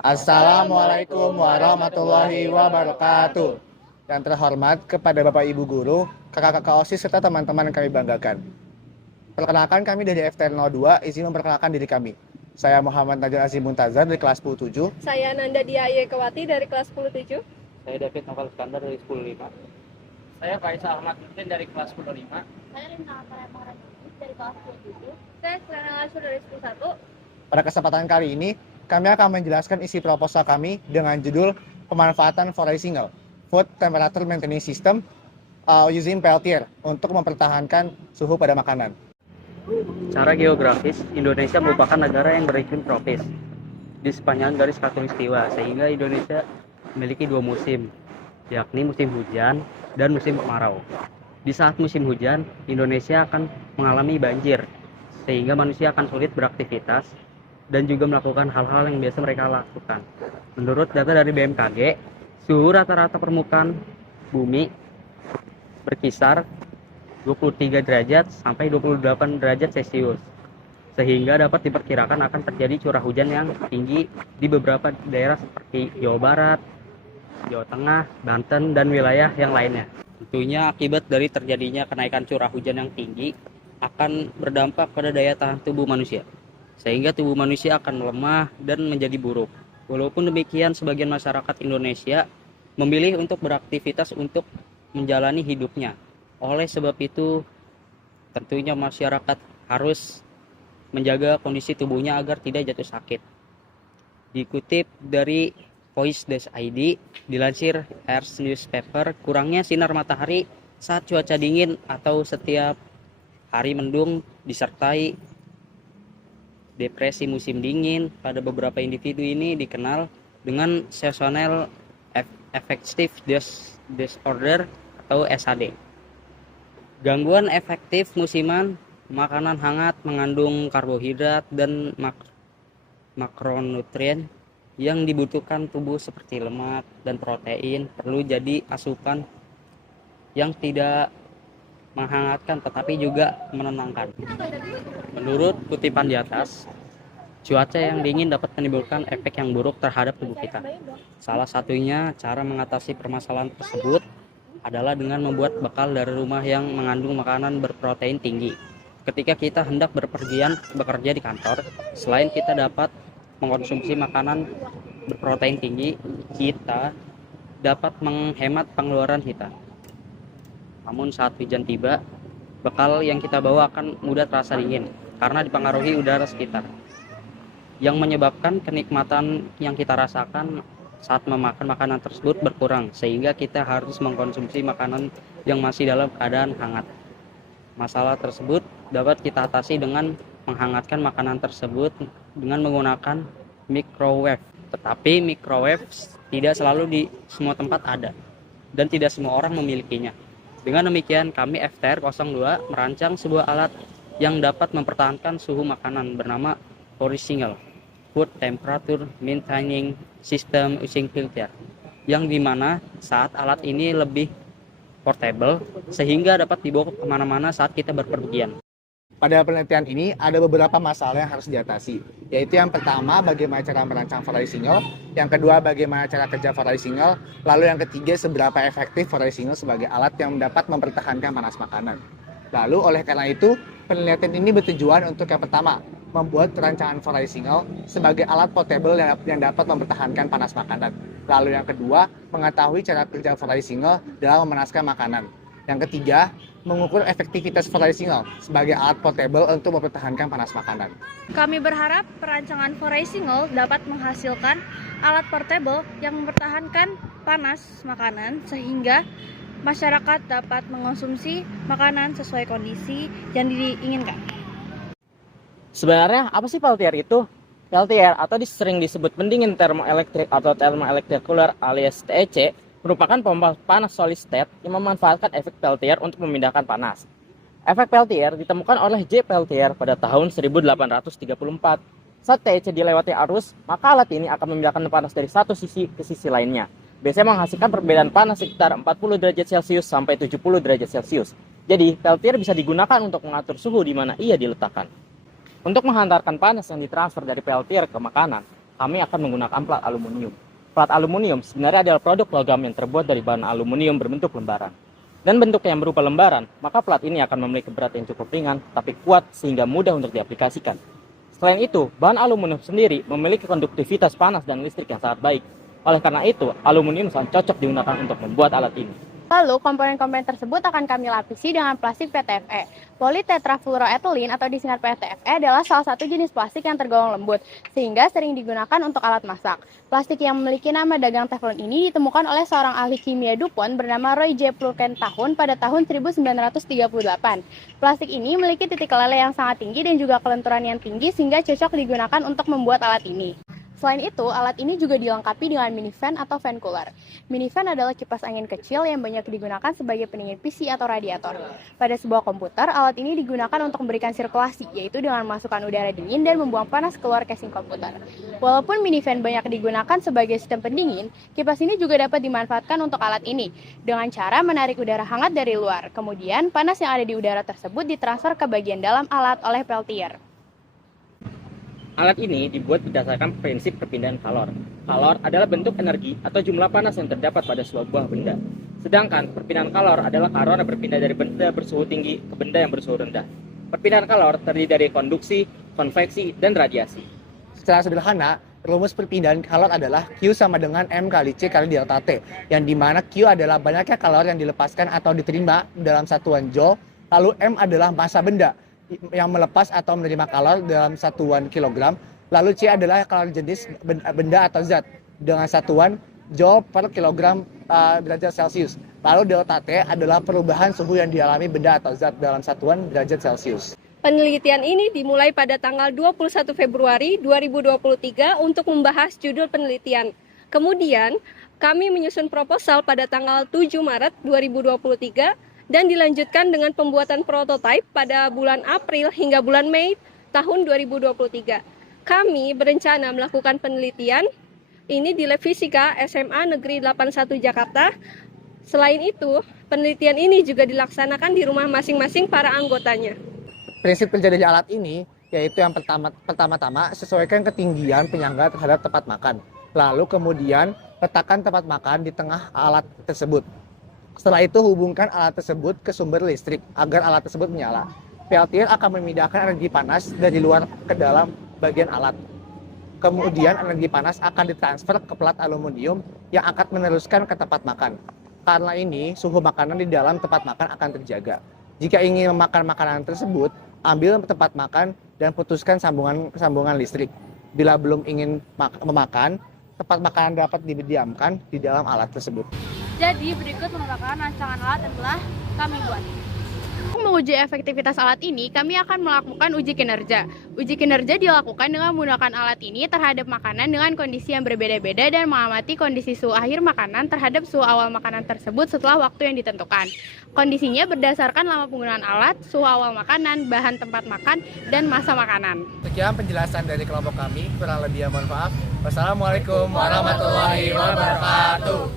Assalamualaikum warahmatullahi wabarakatuh. Yang terhormat kepada Bapak Ibu Guru, kakak-kakak OSIS serta teman-teman yang kami banggakan. Perkenalkan kami dari FTR02, izin memperkenalkan diri kami. Saya Muhammad Najib Azim Muntazar dari kelas 10-7. Saya Nanda Dia Kewati dari kelas 10-7. Saya David Novel Skandar dari 10-5. Saya Faisal Ahmad Nurdin dari kelas 10-5. Saya Rina Paremara dari kelas 10-7. Saya Selena Lasur dari 10-1. Pada kesempatan kali ini, kami akan menjelaskan isi proposal kami dengan judul pemanfaatan Foray Single, Food Temperature Maintenance System using Peltier untuk mempertahankan suhu pada makanan. Secara geografis, Indonesia merupakan negara yang beriklim tropis di sepanjang garis khatulistiwa, sehingga Indonesia memiliki dua musim, yakni musim hujan dan musim kemarau. Di saat musim hujan, Indonesia akan mengalami banjir, sehingga manusia akan sulit beraktivitas dan juga melakukan hal-hal yang biasa mereka lakukan. Menurut data dari BMKG, suhu rata-rata permukaan bumi berkisar 23 derajat sampai 28 derajat Celcius, sehingga dapat diperkirakan akan terjadi curah hujan yang tinggi di beberapa daerah seperti Jawa Barat, Jawa Tengah, Banten, dan wilayah yang lainnya. Tentunya akibat dari terjadinya kenaikan curah hujan yang tinggi akan berdampak pada daya tahan tubuh manusia, sehingga tubuh manusia akan melemah dan menjadi buruk. Walaupun demikian, sebagian masyarakat Indonesia memilih untuk beraktivitas untuk menjalani hidupnya. Oleh sebab itu, tentunya masyarakat harus menjaga kondisi tubuhnya agar tidak jatuh sakit. Dikutip dari Voice.id, dilansir Harris Newspaper, kurangnya sinar matahari saat cuaca dingin atau setiap hari mendung disertai depresi musim dingin pada beberapa individu ini dikenal dengan seasonal affective disorder atau SAD. Gangguan efektif musiman, makanan hangat mengandung karbohidrat dan makronutrien yang dibutuhkan tubuh seperti lemak dan protein perlu jadi asupan yang tidak menghangatkan tetapi juga menenangkan. Menurut kutipan di atas, cuaca yang dingin dapat menimbulkan efek yang buruk terhadap tubuh kita. Salah satunya cara mengatasi permasalahan tersebut adalah dengan membuat bekal dari rumah yang mengandung makanan berprotein tinggi. Ketika kita hendak berpergian bekerja di kantor, selain kita dapat mengkonsumsi makanan berprotein tinggi, kita dapat menghemat pengeluaran kita. Namun saat hujan tiba, bekal yang kita bawa akan mudah terasa dingin karena dipengaruhi udara sekitar, yang menyebabkan kenikmatan yang kita rasakan saat memakan makanan tersebut berkurang, sehingga kita harus mengkonsumsi makanan yang masih dalam keadaan hangat. Masalah tersebut dapat kita atasi dengan menghangatkan makanan tersebut dengan menggunakan microwave. Tetapi microwave tidak selalu di semua tempat ada dan tidak semua orang memilikinya. Dengan demikian, kami FTR02 merancang sebuah alat yang dapat mempertahankan suhu makanan bernama Foray Single, Food Temperature Maintaining System using Peltier, yang dimana saat alat ini lebih portable sehingga dapat dibawa kemana-mana saat kita berpergian. Pada penelitian ini ada beberapa masalah yang harus diatasi, yaitu yang pertama bagaimana cara merancang Foray Single, yang kedua bagaimana cara kerja Foray Single, lalu yang ketiga seberapa efektif Foray Single sebagai alat yang dapat mempertahankan panas makanan. Lalu oleh karena itu penelitian ini bertujuan untuk yang pertama membuat rancangan Foray Single sebagai alat portable yang dapat mempertahankan panas makanan. Lalu yang kedua mengetahui cara kerja Foray Single dalam memanaskan makanan. Yang ketiga, mengukur efektivitas Foray Single sebagai alat portable untuk mempertahankan panas makanan. Kami berharap perancangan Foray Single dapat menghasilkan alat portable yang mempertahankan panas makanan sehingga masyarakat dapat mengonsumsi makanan sesuai kondisi yang diinginkan. Sebenarnya apa sih Peltier itu? Peltier atau sering disebut pendingin termoelektrik atau thermoelectric cooler alias TEC merupakan pompa panas solid state yang memanfaatkan efek Peltier untuk memindahkan panas. Efek Peltier ditemukan oleh J. Peltier pada tahun 1834. Saat TEC dilewati arus, maka alat ini akan memindahkan panas dari satu sisi ke sisi lainnya. Biasanya menghasilkan perbedaan panas sekitar 40 derajat Celcius sampai 70 derajat Celcius. Jadi, Peltier bisa digunakan untuk mengatur suhu di mana ia diletakkan. Untuk menghantarkan panas yang ditransfer dari Peltier ke makanan, kami akan menggunakan plat aluminium. Plat aluminium sebenarnya adalah produk logam yang terbuat dari bahan aluminium berbentuk lembaran. Dan bentuknya yang berupa lembaran, maka plat ini akan memiliki berat yang cukup ringan, tapi kuat sehingga mudah untuk diaplikasikan. Selain itu, bahan aluminium sendiri memiliki konduktivitas panas dan listrik yang sangat baik. Oleh karena itu, aluminium sangat cocok digunakan untuk membuat alat ini. Lalu, komponen-komponen tersebut akan kami lapisi dengan plastik PTFE. Politetrafluoroethylene atau disingkat PTFE adalah salah satu jenis plastik yang tergolong lembut, sehingga sering digunakan untuk alat masak. Plastik yang memiliki nama dagang teflon ini ditemukan oleh seorang ahli kimia DuPont bernama Roy J. Plurkentahun pada tahun 1938. Plastik ini memiliki titik leleh yang sangat tinggi dan juga kelenturan yang tinggi sehingga cocok digunakan untuk membuat alat ini. Selain itu, alat ini juga dilengkapi dengan minifan atau fan cooler. Minifan adalah kipas angin kecil yang banyak digunakan sebagai pendingin PC atau radiator. Pada sebuah komputer, alat ini digunakan untuk memberikan sirkulasi, yaitu dengan memasukkan udara dingin dan membuang panas keluar casing komputer. Walaupun minifan banyak digunakan sebagai sistem pendingin, kipas ini juga dapat dimanfaatkan untuk alat ini, dengan cara menarik udara hangat dari luar. Kemudian, panas yang ada di udara tersebut ditransfer ke bagian dalam alat oleh peltier. Alat ini dibuat berdasarkan prinsip perpindahan kalor. Kalor adalah bentuk energi atau jumlah panas yang terdapat pada sebuah benda. Sedangkan perpindahan kalor adalah kalor yang berpindah dari benda bersuhu tinggi ke benda yang bersuhu rendah. Perpindahan kalor terdiri dari konduksi, konveksi, dan radiasi. Secara sederhana, rumus perpindahan kalor adalah Q sama dengan M kali C kali delta T, yang dimana Q adalah banyaknya kalor yang dilepaskan atau diterima dalam satuan Joule, lalu M adalah massa benda yang melepas atau menerima kalor dalam satuan kilogram, lalu C adalah kalor jenis benda atau zat dengan satuan Joule per kilogram derajat Celcius. Lalu delta T adalah perubahan suhu yang dialami benda atau zat dalam satuan derajat Celcius. Penelitian ini dimulai pada tanggal 21 Februari 2023 untuk membahas judul penelitian. Kemudian, kami menyusun proposal pada tanggal 7 Maret 2023 dan dilanjutkan dengan pembuatan prototipe pada bulan April hingga bulan Mei tahun 2023. Kami berencana melakukan penelitian ini di Lab Fisika SMA Negeri 81 Jakarta. Selain itu, penelitian ini juga dilaksanakan di rumah masing-masing para anggotanya. Prinsip kerja dari alat ini yaitu yang pertama-tama sesuaikan ketinggian penyangga terhadap tempat makan. Lalu kemudian letakkan tempat makan di tengah alat tersebut. Setelah itu hubungkan alat tersebut ke sumber listrik agar alat tersebut menyala. Peltier akan memindahkan energi panas dari luar ke dalam bagian alat. Kemudian energi panas akan ditransfer ke plat aluminium yang akan meneruskan ke tempat makan. Karena ini, suhu makanan di dalam tempat makan akan terjaga. Jika ingin memakan makanan tersebut, ambil tempat makan dan putuskan sambungan listrik. Bila belum ingin memakan, tempat makanan dapat didiamkan di dalam alat tersebut. Jadi berikut merupakan rancangan alat yang telah kami buat. Untuk menguji efektivitas alat ini, kami akan melakukan uji kinerja. Uji kinerja dilakukan dengan menggunakan alat ini terhadap makanan dengan kondisi yang berbeda-beda dan mengamati kondisi suhu akhir makanan terhadap suhu awal makanan tersebut setelah waktu yang ditentukan. Kondisinya berdasarkan lama penggunaan alat, suhu awal makanan, bahan tempat makan, dan masa makanan. Sekian penjelasan dari kelompok kami, kurang lebih mohon maaf. Wassalamualaikum warahmatullahi wabarakatuh.